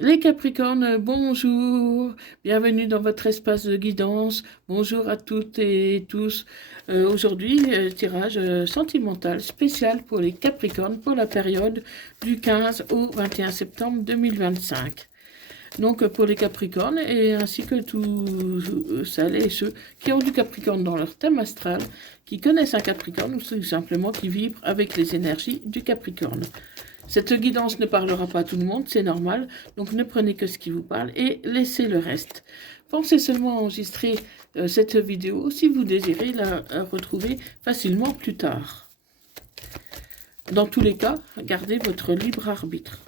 Les Capricornes, bonjour, bienvenue dans votre espace de guidance. Bonjour à toutes et tous. Aujourd'hui, tirage sentimental spécial pour les Capricornes pour la période du 15 au 21 septembre 2025. Donc pour les Capricornes et ainsi que tous celles et ceux qui ont du Capricorne dans leur thème astral, qui connaissent un Capricorne ou tout simplement qui vibrent avec les énergies du Capricorne. Cette guidance ne parlera pas à tout le monde, c'est normal, donc ne prenez que ce qui vous parle et laissez le reste. Pensez seulement à enregistrer cette vidéo si vous désirez la retrouver facilement plus tard. Dans tous les cas, gardez votre libre arbitre.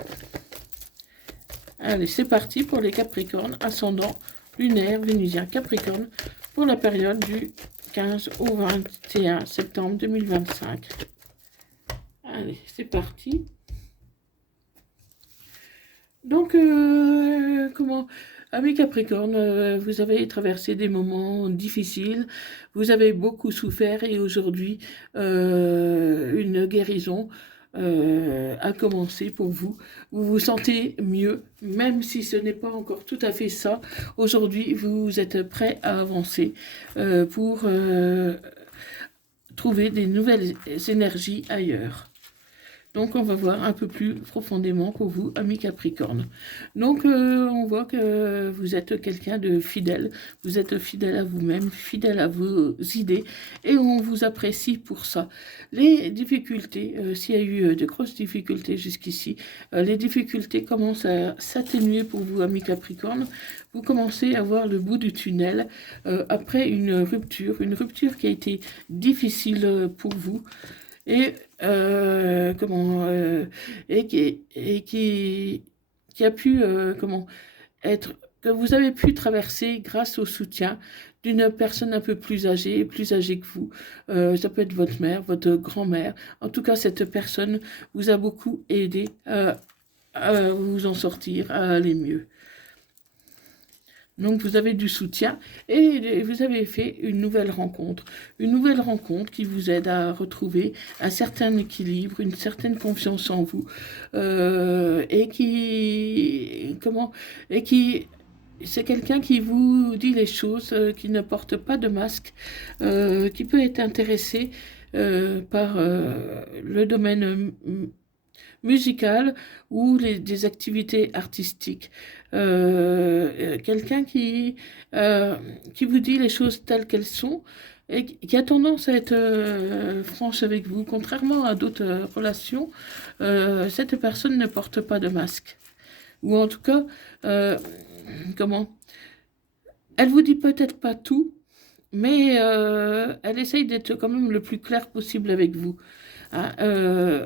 Allez, c'est parti pour les Capricornes, ascendant lunaire, vénusien, Capricorne, pour la période du 15 au 21 septembre 2025. Allez, c'est parti. Donc, amis Capricorne, vous avez traversé des moments difficiles, vous avez beaucoup souffert et aujourd'hui, une guérison a commencé pour vous. Vous vous sentez mieux, même si ce n'est pas encore tout à fait ça. Aujourd'hui, vous êtes prêt à avancer pour trouver des nouvelles énergies ailleurs. Donc, on va voir un peu plus profondément pour vous, amis Capricorne. Donc, on voit que vous êtes quelqu'un de fidèle. Vous êtes fidèle à vous-même, fidèle à vos idées. Et on vous apprécie pour ça. Les difficultés, s'il y a eu de grosses difficultés jusqu'ici, les difficultés commencent à s'atténuer pour vous, amis Capricorne. Vous commencez à voir le bout du tunnel après une rupture qui a été difficile pour vous. Et qui a pu être que vous avez pu traverser grâce au soutien d'une personne un peu plus âgée que vous. Ça peut être votre mère, votre grand-mère. En tout cas, cette personne vous a beaucoup aidé à vous en sortir, à aller mieux. Donc vous avez du soutien et vous avez fait une nouvelle rencontre qui vous aide à retrouver un certain équilibre, une certaine confiance en vous et qui c'est quelqu'un qui vous dit les choses, qui ne porte pas de masque, qui peut être intéressé par le domaine musicale ou des activités artistiques. Quelqu'un qui vous dit les choses telles qu'elles sont et qui a tendance à être franche avec vous. Contrairement à d'autres relations, cette personne ne porte pas de masque. Ou en tout cas, elle vous dit peut-être pas tout, mais elle essaye d'être quand même le plus clair possible avec vous. Hein,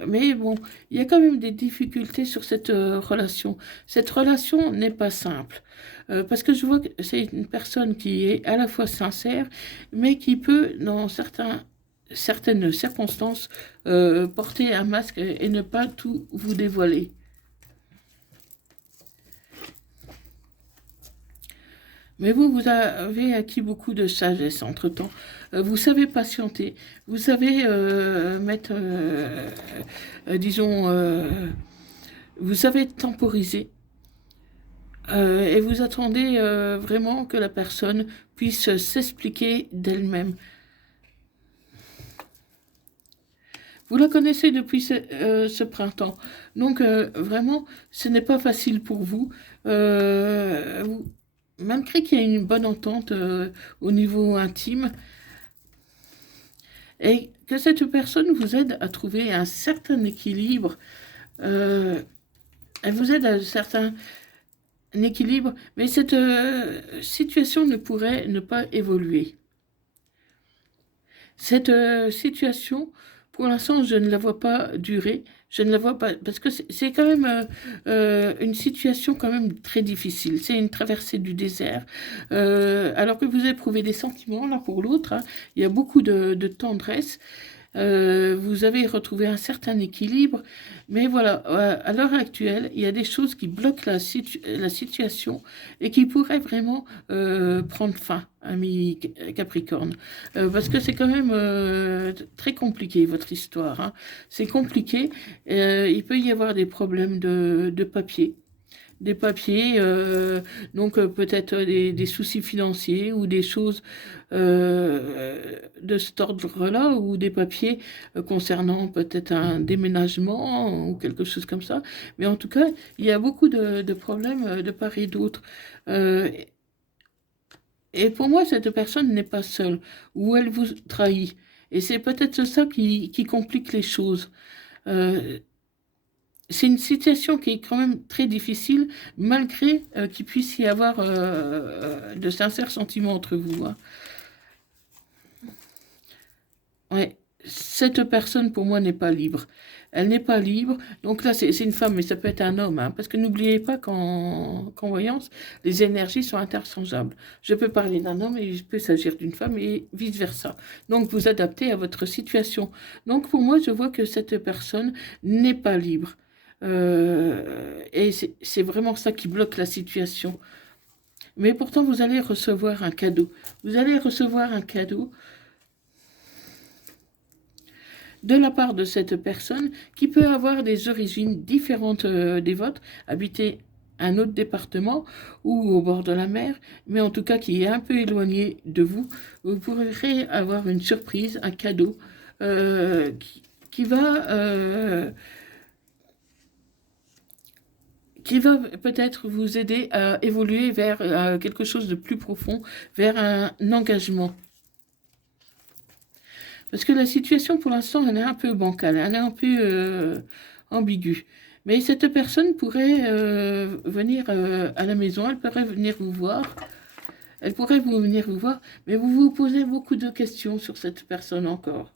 mais bon, il y a quand même des difficultés sur cette relation. Cette relation n'est pas simple. Parce que je vois que c'est une personne qui est à la fois sincère, mais qui peut, dans certaines circonstances, porter un masque et ne pas tout vous dévoiler. Mais vous avez acquis beaucoup de sagesse entre-temps. Vous savez patienter, vous savez mettre, disons, vous savez temporiser. Et vous attendez vraiment que la personne puisse s'expliquer d'elle-même. Vous la connaissez depuis ce printemps. Donc, vraiment, ce n'est pas facile pour vous. Malgré qu'il y ait une bonne entente au niveau intime, et que cette personne vous aide à trouver un certain équilibre, elle vous aide à un certain équilibre, mais cette situation ne pourrait ne pas évoluer. Cette situation, pour l'instant, je ne la vois pas durer. Je ne la vois pas, parce que c'est quand même une situation quand même très difficile. C'est une traversée du désert. Alors que vous éprouvez des sentiments l'un pour l'autre, hein. Il y a beaucoup de tendresse. Vous avez retrouvé un certain équilibre, mais voilà, à l'heure actuelle, il y a des choses qui bloquent la situation et qui pourraient vraiment prendre fin, ami Capricorne, parce que c'est quand même très compliqué, votre histoire, hein. C'est compliqué, il peut y avoir des problèmes de papier. des papiers, donc peut-être des soucis financiers ou des choses de cet ordre-là, ou des papiers concernant peut-être un déménagement ou quelque chose comme ça. Mais en tout cas, il y a beaucoup de problèmes de part et d'autre. Euh, et pour moi, cette personne n'est pas seule, ou elle vous trahit. Et c'est peut-être ça qui complique les choses. Euh, c'est une situation qui est quand même très difficile, malgré qu'il puisse y avoir de sincères sentiments entre vous, hein. Ouais. Cette personne, pour moi, n'est pas libre. Elle n'est pas libre. Donc là, c'est une femme, mais ça peut être un homme, hein, parce que n'oubliez pas qu'en voyance, les énergies sont interchangeables. Je peux parler d'un homme et il peut s'agir d'une femme et vice-versa. Donc vous adaptez à votre situation. Donc pour moi, je vois que cette personne n'est pas libre. Et c'est vraiment ça qui bloque la situation. Mais pourtant, vous allez recevoir un cadeau. Vous allez recevoir un cadeau de la part de cette personne qui peut avoir des origines différentes des vôtres, habiter un autre département ou au bord de la mer, mais en tout cas qui est un peu éloigné de vous. Vous pourrez avoir une surprise, un cadeau qui va... qui va peut-être vous aider à évoluer vers quelque chose de plus profond, vers un engagement. Parce que la situation, pour l'instant, elle est un peu bancale, elle est un peu ambiguë. Mais cette personne pourrait venir à la maison, elle pourrait venir vous voir, elle pourrait vous venir vous voir, mais vous vous posez beaucoup de questions sur cette personne encore.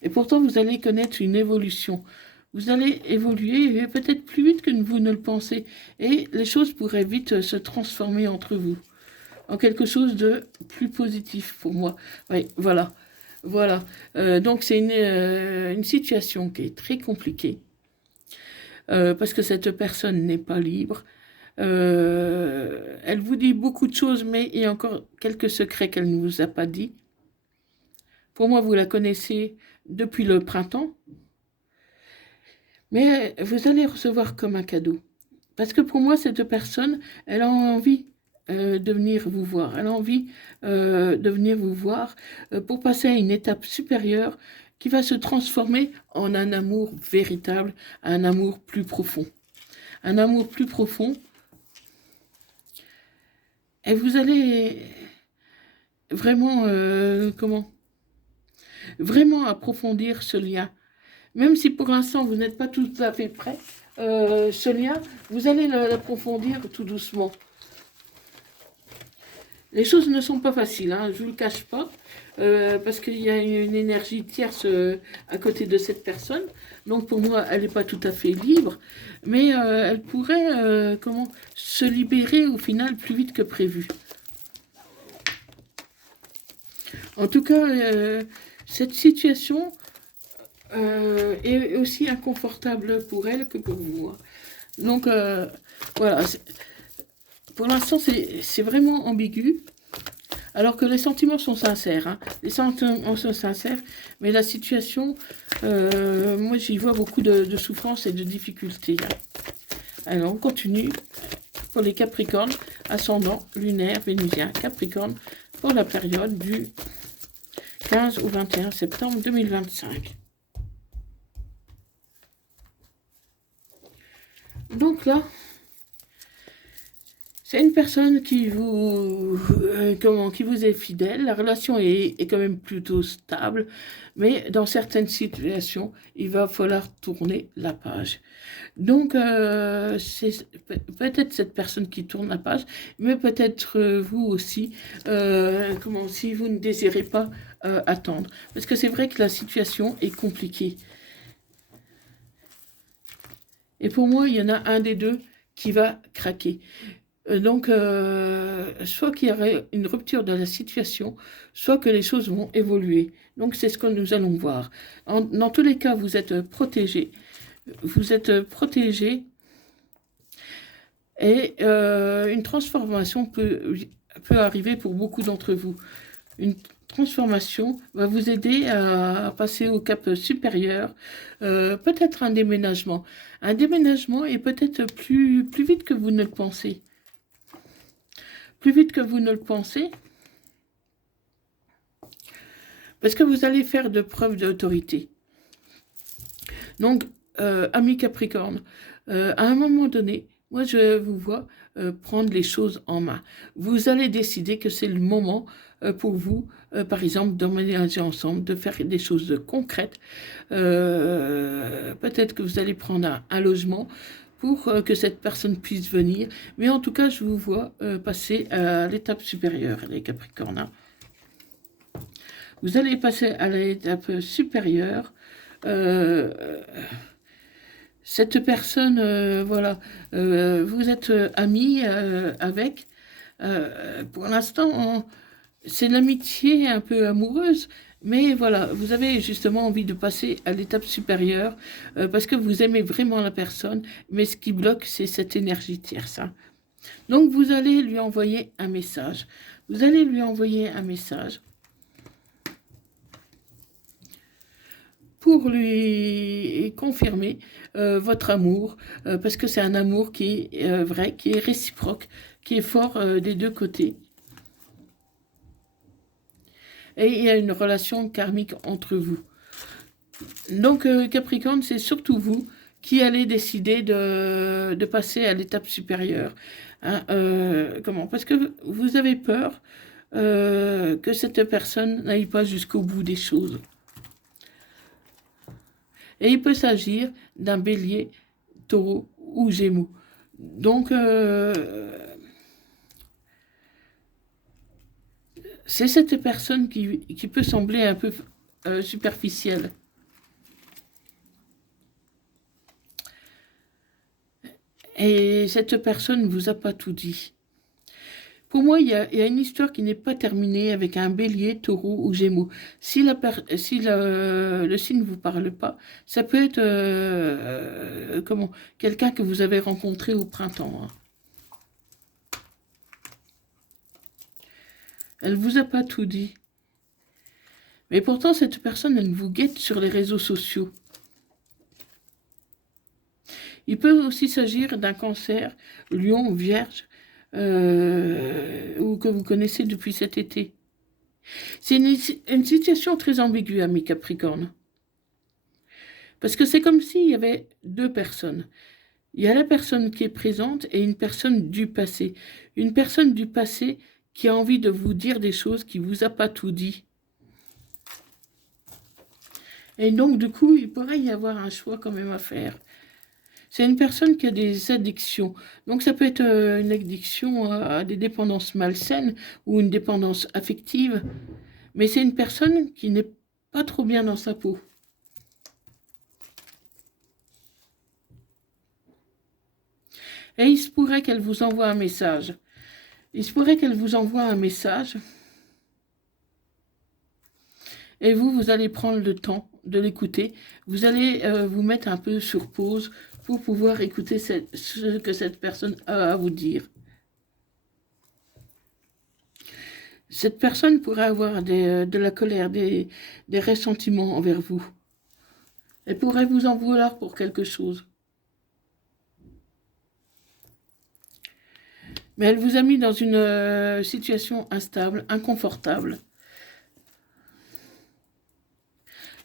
Et pourtant, vous allez connaître une évolution. Vous allez évoluer peut-être plus vite que vous ne le pensez. Et les choses pourraient vite se transformer entre vous en quelque chose de plus positif pour moi. Oui, voilà. Voilà. Donc c'est une situation qui est très compliquée parce que cette personne n'est pas libre. Elle vous dit beaucoup de choses, mais il y a encore quelques secrets qu'elle ne vous a pas dit. Pour moi, vous la connaissez depuis le printemps, mais vous allez recevoir comme un cadeau. Parce que pour moi, cette personne, elle a envie de venir vous voir. Elle a envie de venir vous voir pour passer à une étape supérieure qui va se transformer en un amour véritable, un amour plus profond. Un amour plus profond. Et vous allez vraiment, vraiment approfondir ce lien. Même si pour l'instant vous n'êtes pas tout à fait prêt, ce lien, vous allez l'approfondir tout doucement. Les choses ne sont pas faciles, hein, je ne vous le cache pas, parce qu'il y a une énergie tierce à côté de cette personne. Donc pour moi, elle n'est pas tout à fait libre, mais elle pourrait se libérer au final plus vite que prévu. En tout cas, cette situation est aussi inconfortable pour elle que pour vous, hein. Donc voilà. Pour l'instant, c'est vraiment ambigu, alors que les sentiments sont sincères, hein. Les sentiments sont sincères, mais la situation, moi j'y vois beaucoup de souffrance et de difficultés, hein. Alors on continue pour les Capricornes, ascendant lunaire vénusien Capricorne, pour la période du 15 au 21 septembre 2025. Donc là, c'est une personne qui vous est fidèle. La relation est quand même plutôt stable, mais dans certaines situations, il va falloir tourner la page. Donc, c'est peut-être cette personne qui tourne la page, mais peut-être vous aussi, si vous ne désirez pas attendre. Parce que c'est vrai que la situation est compliquée. Et pour moi, il y en a un des deux qui va craquer. Donc, soit qu'il y aurait une rupture de la situation, soit que les choses vont évoluer. Donc, c'est ce que nous allons voir. Dans tous les cas, vous êtes protégés. Vous êtes protégés. Et une transformation peut arriver pour beaucoup d'entre vous. Une transformation va vous aider à passer au cap supérieur, peut-être un déménagement. Un déménagement est peut-être plus vite que vous ne le pensez. Plus vite que vous ne le pensez, parce que vous allez faire de preuves d'autorité. Donc, amis Capricorne, à un moment donné, moi je vous vois prendre les choses en main. Vous allez décider que c'est le moment pour vous, par exemple, d'emménager ensemble, de faire des choses concrètes. Peut-être que vous allez prendre un logement pour que cette personne puisse venir. Mais en tout cas, je vous vois passer à l'étape supérieure, les Capricornes. Hein. Vous allez passer à l'étape supérieure. Cette personne, voilà, vous êtes amis avec. Pour l'instant, c'est l'amitié un peu amoureuse, mais voilà, vous avez justement envie de passer à l'étape supérieure parce que vous aimez vraiment la personne, mais ce qui bloque, c'est cette énergie tierce. Hein. Donc, vous allez lui envoyer un message. Vous allez lui envoyer un message pour lui confirmer votre amour, parce que c'est un amour qui est vrai, qui est réciproque, qui est fort des deux côtés. Et il y a une relation karmique entre vous. Donc, Capricorne, c'est surtout vous qui allez décider de passer à l'étape supérieure. Hein, comment? Parce que vous avez peur que cette personne n'aille pas jusqu'au bout des choses. Et il peut s'agir d'un bélier, taureau ou gémeaux. Donc, c'est cette personne qui peut sembler un peu superficielle. Et cette personne ne vous a pas tout dit. Pour moi, il y a une histoire qui n'est pas terminée avec un bélier, taureau ou gémeaux. Si le signe ne vous parle pas, ça peut être quelqu'un que vous avez rencontré au printemps. Hein. Elle ne vous a pas tout dit. Mais pourtant, cette personne, elle vous guette sur les réseaux sociaux. Il peut aussi s'agir d'un cancer, lion ou vierge, ou que vous connaissez depuis cet été. C'est une situation très ambiguë, amis Capricorne. Parce que c'est comme s'il y avait deux personnes. Il y a la personne qui est présente et une personne du passé. Une personne du passé qui a envie de vous dire des choses, qui ne vous a pas tout dit. Et donc, du coup, il pourrait y avoir un choix quand même à faire. C'est une personne qui a des addictions. Donc, ça peut être une addiction à des dépendances malsaines ou une dépendance affective. Mais c'est une personne qui n'est pas trop bien dans sa peau. Et il se pourrait qu'elle vous envoie un message. Il se pourrait qu'elle vous envoie un message. Et vous allez prendre le temps de l'écouter. Vous allez vous mettre un peu sur pause pour pouvoir écouter ce que cette personne a à vous dire. Cette personne pourrait avoir de la colère, des ressentiments envers vous. Elle pourrait vous en vouloir pour quelque chose. Mais elle vous a mis dans une situation instable, inconfortable.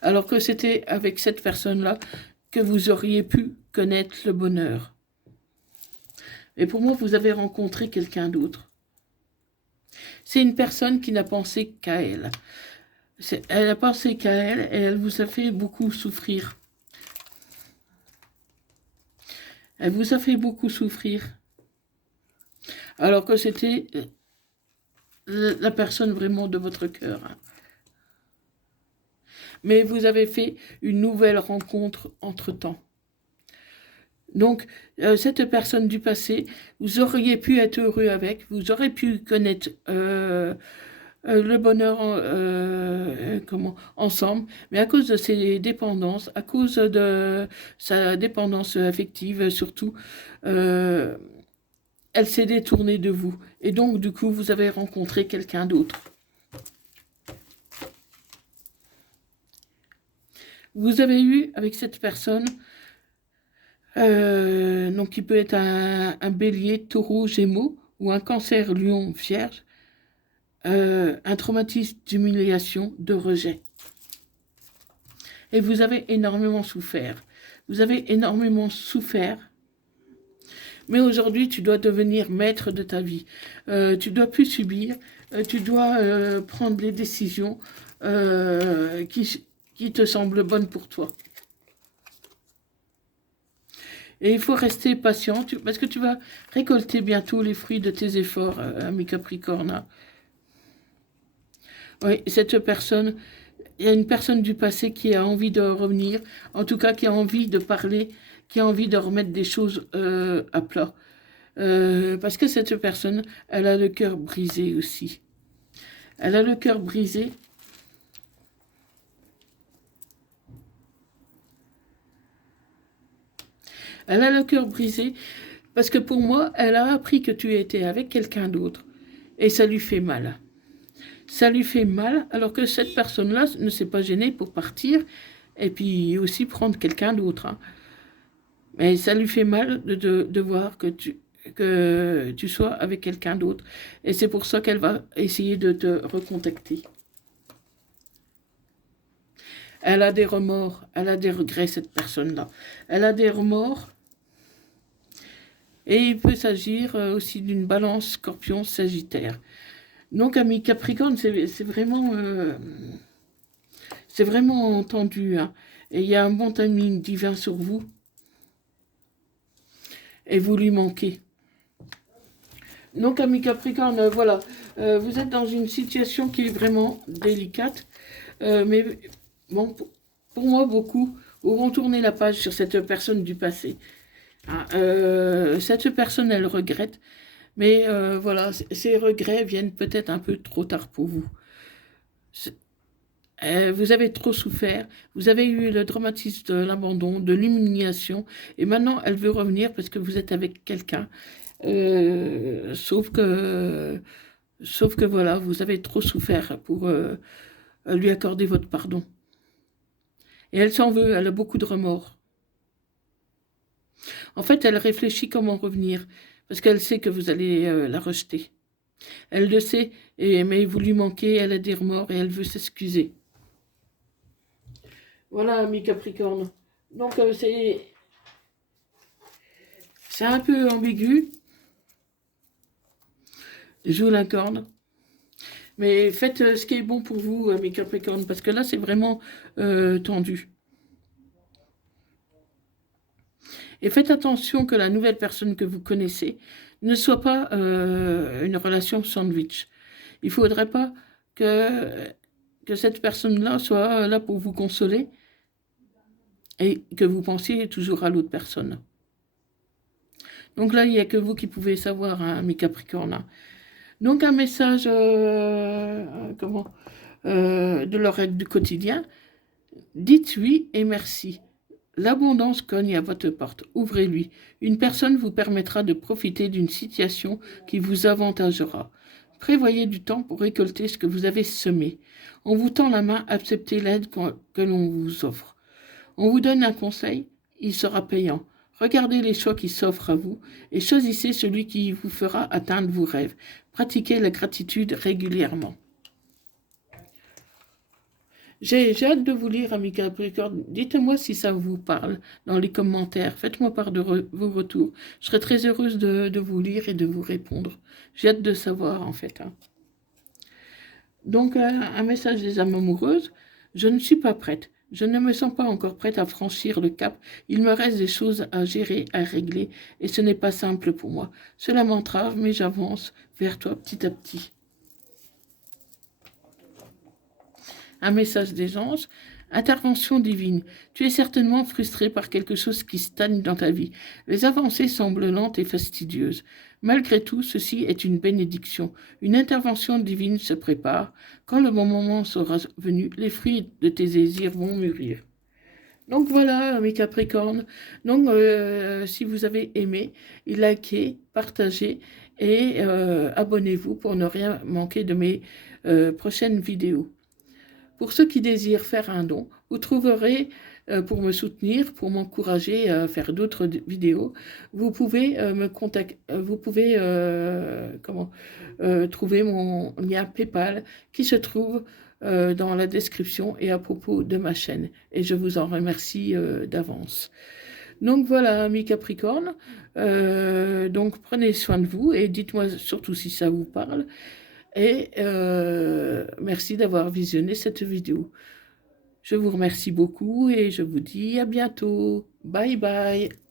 Alors que c'était avec cette personne-là que vous auriez pu connaître le bonheur. Et pour moi, vous avez rencontré quelqu'un d'autre. C'est une personne qui n'a pensé qu'à elle. Elle a pensé qu'à elle et elle vous a fait beaucoup souffrir. Elle vous a fait beaucoup souffrir. Alors que c'était la personne vraiment de votre cœur. Mais vous avez fait une nouvelle rencontre entre-temps. Donc, cette personne du passé, vous auriez pu être heureux avec, vous auriez pu connaître le bonheur ensemble, mais à cause de ses dépendances, à cause de sa dépendance affective surtout, elle s'est détournée de vous. Et donc, du coup, vous avez rencontré quelqu'un d'autre. Vous avez eu avec cette personne, donc qui peut être un bélier, taureau, gémeaux, ou un cancer, lion, vierge, un traumatisme d'humiliation, de rejet. Et vous avez énormément souffert. Vous avez énormément souffert. Mais aujourd'hui, tu dois devenir maître de ta vie. Tu dois plus subir. Tu dois prendre les décisions qui te semblent bonnes pour toi. Et il faut rester patient, parce que tu vas récolter bientôt les fruits de tes efforts, ami Capricorne. Oui, cette personne, il y a une personne du passé qui a envie de revenir, en tout cas qui a envie de parler, qui a envie de remettre des choses à plat. Parce que cette personne, elle a le cœur brisé aussi. Elle a le cœur brisé. Elle a le cœur brisé parce que pour moi, elle a appris que tu étais avec quelqu'un d'autre et ça lui fait mal. Ça lui fait mal alors que cette personne-là ne s'est pas gênée pour partir et puis aussi prendre quelqu'un d'autre. Hein. Mais ça lui fait mal de voir que tu sois avec quelqu'un d'autre. Et c'est pour ça qu'elle va essayer de te recontacter. Elle a des remords, elle a des regrets, cette personne-là. Elle a des remords. Et il peut s'agir aussi d'une balance scorpion-sagittaire. Donc, ami Capricorne, c'est vraiment tendu. Hein. Et il y a un bon timing divin sur vous. Et vous lui manquez. Donc, ami Capricorne, voilà. Vous êtes dans une situation qui est vraiment délicate. Mais bon, pour moi, beaucoup auront tourné la page sur cette personne du passé. Hein, cette personne, elle regrette. Mais voilà, ces regrets viennent peut-être un peu trop tard pour vous. Vous avez trop souffert, vous avez eu le dramatisme de l'abandon, de l'humiliation, et maintenant elle veut revenir parce que vous êtes avec quelqu'un. Sauf que voilà, vous avez trop souffert pour lui accorder votre pardon. Et elle s'en veut, elle a beaucoup de remords. En fait, elle réfléchit comment revenir, parce qu'elle sait que vous allez la rejeter. Elle le sait, mais vous lui manquez, elle a des remords et elle veut s'excuser. Voilà, ami Capricorne. Donc, c'est un peu ambigu. Joue la corne. Mais faites ce qui est bon pour vous, ami Capricorne, parce que là, c'est vraiment tendu. Et faites attention que la nouvelle personne que vous connaissez ne soit pas une relation sandwich. Il ne faudrait pas que cette personne-là soit là pour vous consoler et que vous pensiez toujours à l'autre personne. Donc là, il n'y a que vous qui pouvez savoir, hein, mes Capricornes. Donc un message de leur aide du quotidien. Dites oui et merci. L'abondance cogne à votre porte. Ouvrez-lui. Une personne vous permettra de profiter d'une situation qui vous avantagera. Prévoyez du temps pour récolter ce que vous avez semé. On vous tend la main, acceptez l'aide que l'on vous offre. On vous donne un conseil, il sera payant. Regardez les choix qui s'offrent à vous et choisissez celui qui vous fera atteindre vos rêves. Pratiquez la gratitude régulièrement. J'ai hâte de vous lire, ami Capricorne. Dites-moi si ça vous parle dans les commentaires. Faites-moi part de vos retours. Je serai très heureuse de vous lire et de vous répondre. J'ai hâte de savoir, en fait. Hein. Donc, un message des âmes amoureuses. Je ne suis pas prête. Je ne me sens pas encore prête à franchir le cap. Il me reste des choses à gérer, à régler, et ce n'est pas simple pour moi. Cela m'entrave, mais j'avance vers toi petit à petit. Un message des anges. Intervention divine. Tu es certainement frustré par quelque chose qui stagne dans ta vie. Les avancées semblent lentes et fastidieuses. Malgré tout, ceci est une bénédiction. Une intervention divine se prépare. Quand le bon moment sera venu, les fruits de tes désirs vont mûrir. Donc voilà, mes Capricornes. Donc, si vous avez aimé, likez, partagez et abonnez-vous pour ne rien manquer de mes prochaines vidéos. Pour ceux qui désirent faire un don, vous trouverez, pour me soutenir, pour m'encourager à faire d'autres vidéos, vous pouvez me contacter, vous pouvez trouver mon lien PayPal qui se trouve dans la description et à propos de ma chaîne. Et je vous en remercie d'avance. Donc voilà, amis Capricorne, donc prenez soin de vous et dites-moi surtout si ça vous parle. Et merci d'avoir visionné cette vidéo. Je vous remercie beaucoup et je vous dis à bientôt. Bye bye.